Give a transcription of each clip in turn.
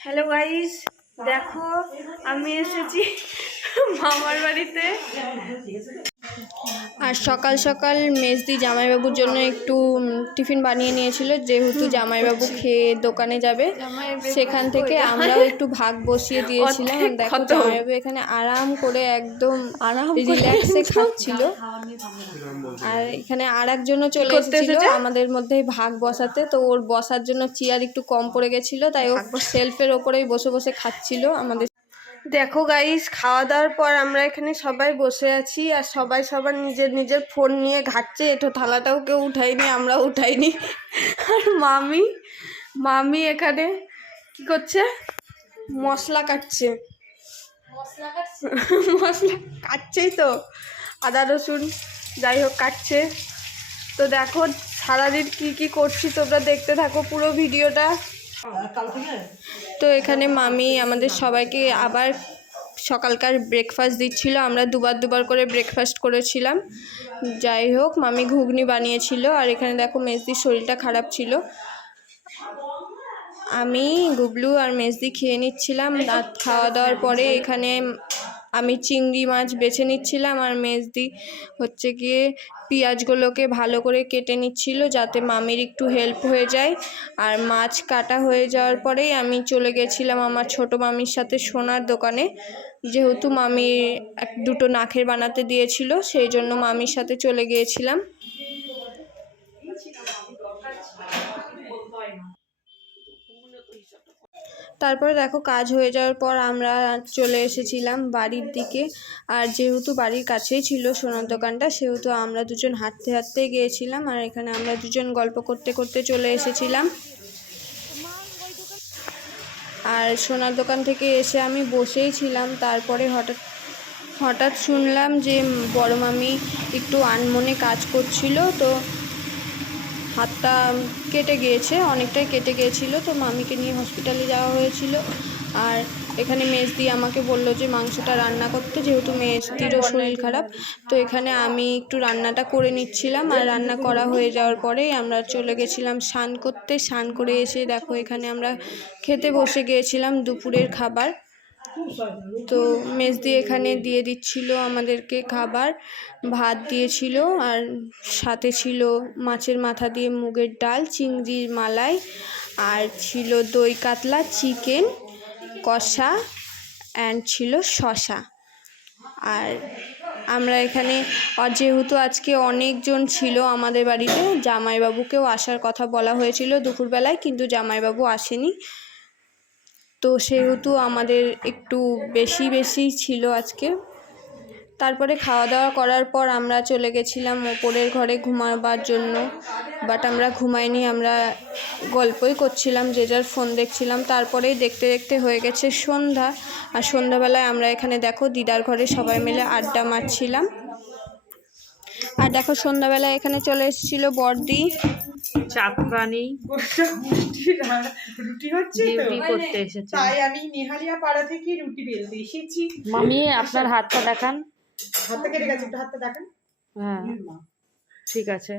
Hello guys, দেখো আমি এসেছি মামার বাড়িতে। আর সকাল সকাল মেজদি জামাইবাবুর জন্য একটু টিফিন বানিয়ে নিয়েছিল, যেহেতু জামাইবাবু খেয়ে দোকানে যাবে। সেখান থেকে আমরাও একটু ভাগ বসিয়ে দিয়েছিলাম। দেখো জামাইবাবু এখানে আরাম করে একদম রিল্যাক্সে খাচ্ছিল। আর এখানে আর একজনও চলে এসেছিল আমাদের মধ্যে ভাগ বসাতে, তো ওর বসার জন্য চেয়ার একটু কম পড়ে গেছিলো, তাই ও সেলফের ওপরেই বসে বসে খাচ্ছিল আমাদের। দেখো গাইস, খাওয়া দাওয়ার পর আমরা এখানে সবাই বসে আছি আর সবাই সবার নিজের নিজের ফোন নিয়ে ঘাটছে। এটো থালাটাও কেউ উঠাইনি, আমরাও উঠাইনি। আর মামি এখানে কি করছে? মশলা কাটছে। মশলা কাটছেই তো, আদা রসুন যাই হোক কাটছে। তো দেখো সারাদিন কি করছি, তোমরা দেখতে থাকো পুরো ভিডিওটা। তো এখানে মামি আমাদের সবাইকে আবার সকালকার ব্রেকফাস্ট দিচ্ছিল। আমরা দুবার করে ব্রেকফাস্ট করেছিলাম। যাই হোক, মামি ঘুগনি বানিয়েছিল। আর এখানে দেখো মেজদির শরীরটা খারাপ ছিল, আমি গুবলু আর মেজদি খেয়ে নিচ্ছিলাম। রাত খাওয়া দাওয়ার পরে এখানে আমি চিংড়ি মাছ বেছে নিচ্ছিলাম, আর মেজদি হচ্ছে গিয়ে পেঁয়াজগুলোকে ভালো করে কেটে নিচ্ছিল যাতে মামির একটু হেল্প হয়ে যায়। আর মাছ কাটা হয়ে যাওয়ার পরেই আমি চলে গেছিলাম আমার ছোট মামির সাথে সোনার দোকানে, যেহেতু মামি দুটো নাকের বানাতে দিয়েছিল, সেই জন্য মামির সাথে চলে গিয়েছিলাম। তারপরে দেখো কাজ হয়ে যাওয়ার পর আমরা চলে এসেছিলাম বাড়ির দিকে। আর যেহেতু বাড়ির কাছেই ছিল সোনার দোকানটা, সেহেতু আমরা দুজন হাঁটতে হাঁটতে গিয়েছিলাম। আর এখানে আমরা দুজন গল্প করতে করতে চলে এসেছিলাম। আর সোনার দোকান থেকে এসে আমি বসেই ছিলাম। তারপরে হঠাৎ শুনলাম যে বড় মামি একটু আনমনে কাজ করছিল, তো হাতটা কেটে গিয়েছে, অনেকটাই কেটে গিয়েছিল। তো মামিকে নিয়ে হসপিটালে যাওয়া হয়েছিল। আর এখানে মেজদি আমাকে বললো যে মাংসটা রান্না করতে, যেহেতু মেজদিরও শরীর খারাপ। তো এখানে আমি একটু রান্নাটা করে নিচ্ছিলাম। আর রান্না করা হয়ে যাওয়ার পরেই আমরা চলে গেছিলাম স্নান করতে। স্নান করে এসে দেখো এখানে আমরা খেতে বসে গিয়েছিলাম দুপুরের খাবার। তো মেজদি এখানে দিয়ে দিচ্ছিল আমাদেরকে খাবার, ভাত দিয়েছিল, আর সাথে ছিল মাছের মাথা দিয়ে মুগের ডাল, চিংড়ির মালাই, আর ছিল দই কাতলা, চিকেন কষা, অ্যান্ড ছিল শসা। আর আমরা এখানে যেহেতু আজকে অনেকজন ছিল আমাদের বাড়িতে, জামাইবাবুকেও আসার কথা বলা হয়েছিল দুপুরবেলায়, কিন্তু জামাইবাবু আসেনি। তো সেহেতু আমাদের একটু বেশি ছিল আজকে। তারপরে খাওয়া দাওয়া করার পর আমরা চলে গেছিলাম ওপরের ঘরে ঘুমাবার জন্য, বাট আমরা ঘুমাইনি, আমরা গল্পই করছিলাম, যে যার ফোন দেখছিলাম। তারপরেই দেখতে দেখতে হয়ে গেছে সন্ধ্যা। আর সন্ধ্যাবেলায় আমরা এখানে দেখো দিদার ঘরে সবাই মিলে আড্ডা মারছিলাম। আর দেখো সন্ধ্যাবেলায় এখানে চলে এসেছিল বড়দি, চাকরানি রুটি হচ্ছে করতে এসেছে, তাই আমি নেহালিয়া পাড়া থেকে রুটি বেলতে এসেছি। মামি আপনার হাতটা দেখান, হাতটা কেটে গেছে, একটু হাতটা দেখান। হ্যাঁ ঠিক আছে।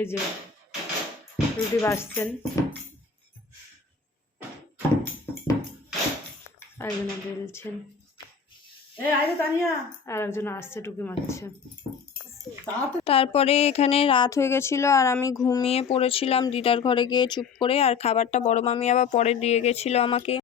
এই যে রুটি ভাজছেন, একজন বেলছেন, আর একজন আসছে টুকি মারছে। তারপরে এখানে রাত হয়ে গেছিলো আর আমি ঘুমিয়ে পড়েছিলাম দিদার ঘরে গিয়ে চুপ করে। আর খাবারটা বড় মামি আবার পরে দিয়ে গেছিলো আমাকে।